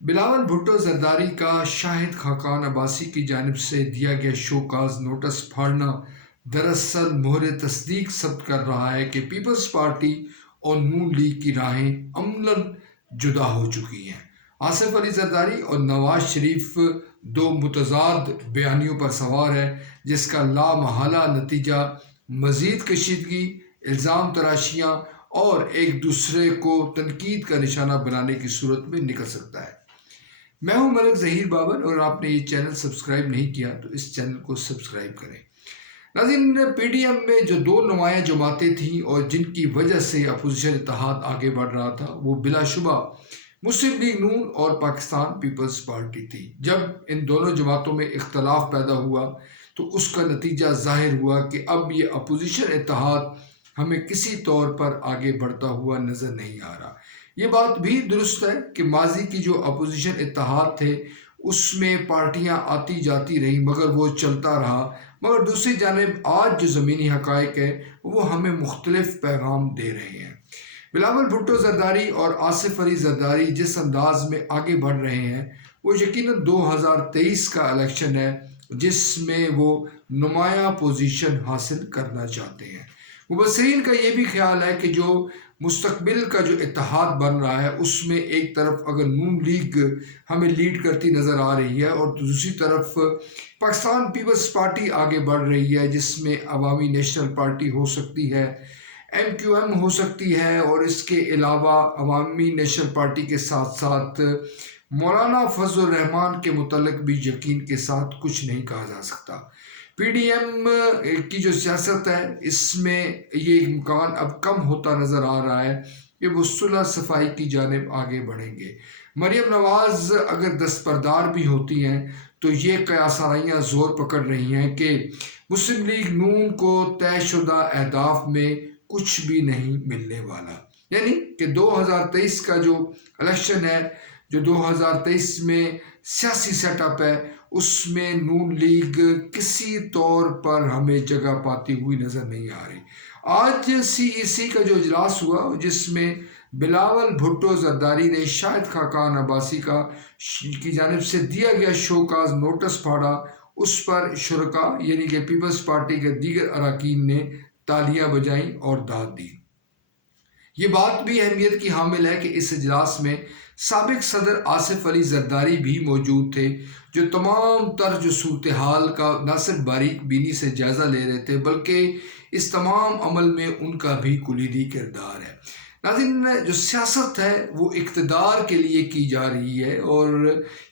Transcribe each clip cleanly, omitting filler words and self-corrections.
بلاول بھٹو زرداری کا شاہد خاقان عباسی کی جانب سے دیا گیا شوکاز نوٹس پھاڑنا دراصل مہر تصدیق ثبت کر رہا ہے کہ پیپلز پارٹی اور نون لیگ کی راہیں عملاً جدا ہو چکی ہیں۔ آصف علی زرداری اور نواز شریف دو متضاد بیانیوں پر سوار ہے، جس کا لامحالہ نتیجہ مزید کشیدگی، الزام تراشیاں اور ایک دوسرے کو تنقید کا نشانہ بنانے کی صورت میں نکل سکتا ہے۔ میں ہوں ملک ظہیر بابر، اور آپ نے یہ چینل سبسکرائب نہیں کیا تو اس چینل کو سبسکرائب کریں۔ ناظرین، پی ڈی ایم میں جو دو نمایاں جماعتیں تھیں اور جن کی وجہ سے اپوزیشن اتحاد آگے بڑھ رہا تھا، وہ بلا شبہ مسلم لیگ نون اور پاکستان پیپلز پارٹی تھی۔ جب ان دونوں جماعتوں میں اختلاف پیدا ہوا تو اس کا نتیجہ ظاہر ہوا کہ اب یہ اپوزیشن اتحاد ہمیں کسی طور پر آگے بڑھتا ہوا نظر نہیں آ رہا۔ یہ بات بھی درست ہے کہ ماضی کی جو اپوزیشن اتحاد تھے اس میں پارٹیاں آتی جاتی رہیں، مگر وہ چلتا رہا۔ مگر دوسری جانب آج جو زمینی حقائق ہے وہ ہمیں مختلف پیغام دے رہے ہیں۔ بلاول بھٹو زرداری اور آصف علی زرداری جس انداز میں آگے بڑھ رہے ہیں، وہ یقیناً 2023 کا الیکشن ہے جس میں وہ نمایاں پوزیشن حاصل کرنا چاہتے ہیں۔ مبصرین کا یہ بھی خیال ہے کہ جو مستقبل کا جو اتحاد بن رہا ہے اس میں ایک طرف اگر نون لیگ ہمیں لیڈ کرتی نظر آ رہی ہے اور دوسری طرف پاکستان پیپلز پارٹی آگے بڑھ رہی ہے، جس میں عوامی نیشنل پارٹی ہو سکتی ہے، ایم کیو ایم ہو سکتی ہے، اور اس کے علاوہ عوامی نیشنل پارٹی کے ساتھ ساتھ مولانا فضل الرحمان کے متعلق بھی یقین کے ساتھ کچھ نہیں کہا جا سکتا۔ پی ڈی ایم کی جو سیاست ہے اس میں یہ امکان اب کم ہوتا نظر آ رہا ہے کہ وہ صلح صفائی کی جانب آگے بڑھیں گے۔ مریم نواز اگر دستبردار بھی ہوتی ہیں تو یہ قیاس آرائیاں زور پکڑ رہی ہیں کہ مسلم لیگ نون کو طے شدہ اہداف میں کچھ بھی نہیں ملنے والا، یعنی کہ 2023 کا جو الیکشن ہے، جو 2023 میں سیاسی سیٹ اپ ہے، اس میں نون لیگ کسی طور پر ہمیں جگہ پاتی ہوئی نظر نہیں آ رہی۔ آج سی ای سی کا جو اجلاس ہوا جس میں بلاول بھٹو زرداری نے شاہد خاقان عباسی کی جانب سے دیا گیا شوکاز نوٹس پھاڑا، اس پر شرکاء یعنی کہ پیپلز پارٹی کے دیگر اراکین نے تالیاں بجائیں اور داد دی۔ یہ بات بھی اہمیت کی حامل ہے کہ اس اجلاس میں سابق صدر آصف علی زرداری بھی موجود تھے، جو تمام تر جو صورتحال کا نہ صرف باریک بینی سے جائزہ لے رہے تھے بلکہ اس تمام عمل میں ان کا بھی کلیدی کردار ہے۔ ناظرین، جو سیاست ہے وہ اقتدار کے لیے کی جا رہی ہے اور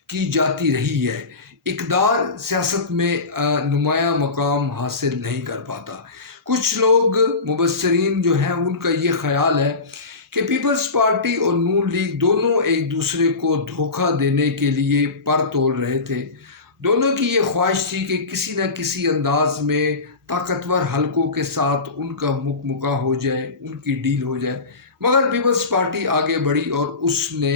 کی جاتی رہی ہے۔ اقتدار سیاست میں نمایاں مقام حاصل نہیں کر پاتا۔ کچھ لوگ مبصرین جو ہیں ان کا یہ خیال ہے کہ پیپلز پارٹی اور نون لیگ دونوں ایک دوسرے کو دھوکہ دینے کے لیے پر تول رہے تھے۔ دونوں کی یہ خواہش تھی کہ کسی نہ کسی انداز میں طاقتور حلقوں کے ساتھ ان کا مکمکا ہو جائے، ان کی ڈیل ہو جائے، مگر پیپلز پارٹی آگے بڑھی اور اس نے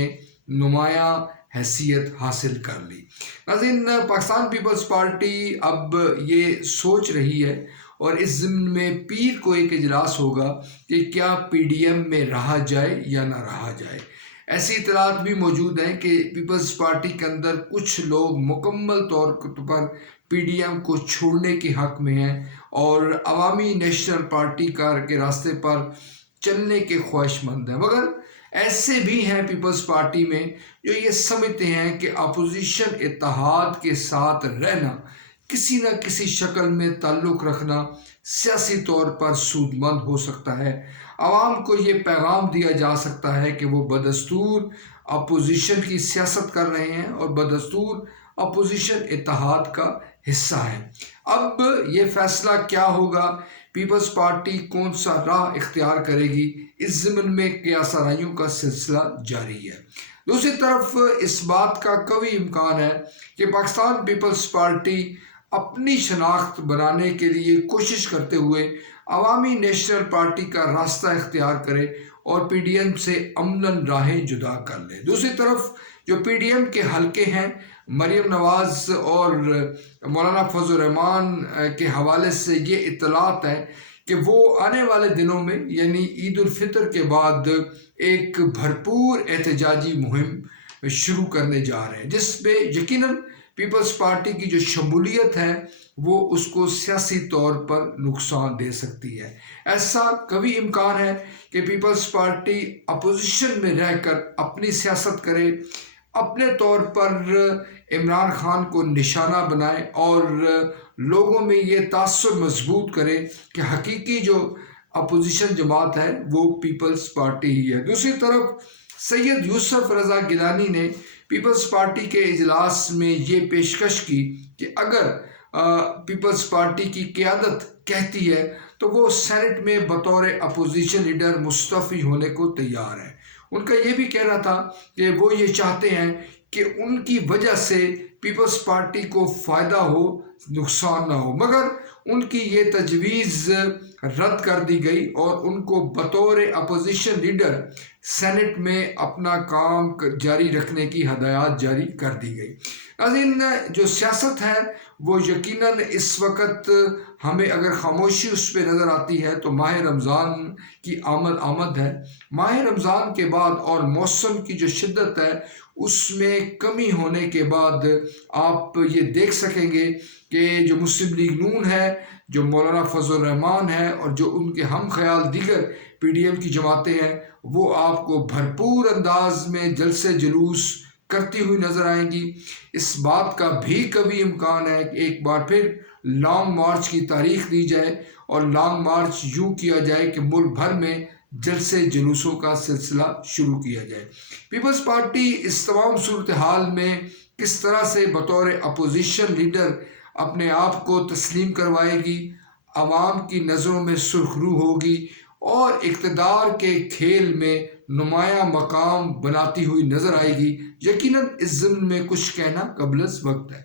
نمایاں حیثیت حاصل کر لی۔ ناظرین، پاکستان پیپلز پارٹی اب یہ سوچ رہی ہے اور اس ضمن میں پیر کو ایک اجلاس ہوگا کہ کیا پی ڈی ایم میں رہا جائے یا نہ رہا جائے۔ ایسی اطلاعات بھی موجود ہیں کہ پیپلز پارٹی کے اندر کچھ لوگ مکمل طور پر پی ڈی ایم کو چھوڑنے کے حق میں ہیں اور عوامی نیشنل پارٹی کے راستے پر چلنے کے خواہش مند ہیں، مگر ایسے بھی ہیں پیپلز پارٹی میں جو یہ سمجھتے ہیں کہ اپوزیشن اتحاد کے ساتھ رہنا، کسی نہ کسی شکل میں تعلق رکھنا سیاسی طور پر سود مند ہو سکتا ہے۔ عوام کو یہ پیغام دیا جا سکتا ہے کہ وہ بدستور اپوزیشن کی سیاست کر رہے ہیں اور بدستور اپوزیشن اتحاد کا حصہ ہیں۔ اب یہ فیصلہ کیا ہوگا، پیپلز پارٹی کون سا راہ اختیار کرے گی، اس ضمن میں قیاس آرائیوں کا سلسلہ جاری ہے۔ دوسری طرف اس بات کا قوی امکان ہے کہ پاکستان پیپلز پارٹی اپنی شناخت بنانے کے لیے کوشش کرتے ہوئے عوامی نیشنل پارٹی کا راستہ اختیار کرے اور پی ڈی ایم سے عملاً راہیں جدا کر لے۔ دوسری طرف جو پی ڈی ایم کے حلقے ہیں، مریم نواز اور مولانا فضل الرحمان کے حوالے سے یہ اطلاعات ہیں کہ وہ آنے والے دنوں میں یعنی عید الفطر کے بعد ایک بھرپور احتجاجی مہم شروع کرنے جا رہے ہیں، جس پہ یقیناً پیپلز پارٹی کی جو شمولیت ہے وہ اس کو سیاسی طور پر نقصان دے سکتی ہے۔ ایسا کبھی امکان ہے کہ پیپلز پارٹی اپوزیشن میں رہ کر اپنی سیاست کرے، اپنے طور پر عمران خان کو نشانہ بنائے اور لوگوں میں یہ تاثر مضبوط کرے کہ حقیقی جو اپوزیشن جماعت ہے وہ پیپلز پارٹی ہی ہے۔ دوسری طرف سید یوسف رضا گیلانی نے پیپلز پارٹی کے اجلاس میں یہ پیشکش کی کہ اگر پیپلز پارٹی کی قیادت کہتی ہے تو وہ سینٹ میں بطور اپوزیشن لیڈر مستعفی ہونے کو تیار ہے۔ ان کا یہ بھی کہنا تھا کہ وہ یہ چاہتے ہیں کہ ان کی وجہ سے پیپلز پارٹی کو فائدہ ہو، نقصان نہ ہو، مگر ان کی یہ تجویز رد کر دی گئی اور ان کو بطور اپوزیشن لیڈر سینٹ میں اپنا کام جاری رکھنے کی ہدایات جاری کر دی گئی۔ ناظرین، جو سیاست ہے وہ یقیناً اس وقت ہمیں اگر خاموشی اس پہ نظر آتی ہے تو ماہ رمضان کی آمد ہے۔ ماہ رمضان کے بعد اور موسم کی جو شدت ہے اس میں کمی ہونے کے بعد آپ یہ دیکھ سکیں گے کہ جو مسلم لیگ نون ہے، جو مولانا فضل الرحمان ہے اور جو ان کے ہم خیال دیگر پی ڈی ایم کی جماعتیں ہیں وہ آپ کو بھرپور انداز میں جلسے جلوس کرتی ہوئی نظر آئیں گی۔ اس بات کا بھی کبھی امکان ہے کہ ایک بار پھر لانگ مارچ کی تاریخ دی جائے اور لانگ مارچ یوں کیا جائے کہ ملک بھر میں جلسے جلوسوں کا سلسلہ شروع کیا جائے۔ پیپلز پارٹی اس تمام صورتحال میں کس طرح سے بطور اپوزیشن لیڈر اپنے آپ کو تسلیم کروائے گی، عوام کی نظروں میں سرخرو ہوگی اور اقتدار کے کھیل میں نمایاں مقام بناتی ہوئی نظر آئے گی، یقیناً اس ضمن میں کچھ کہنا قبل از وقت ہے۔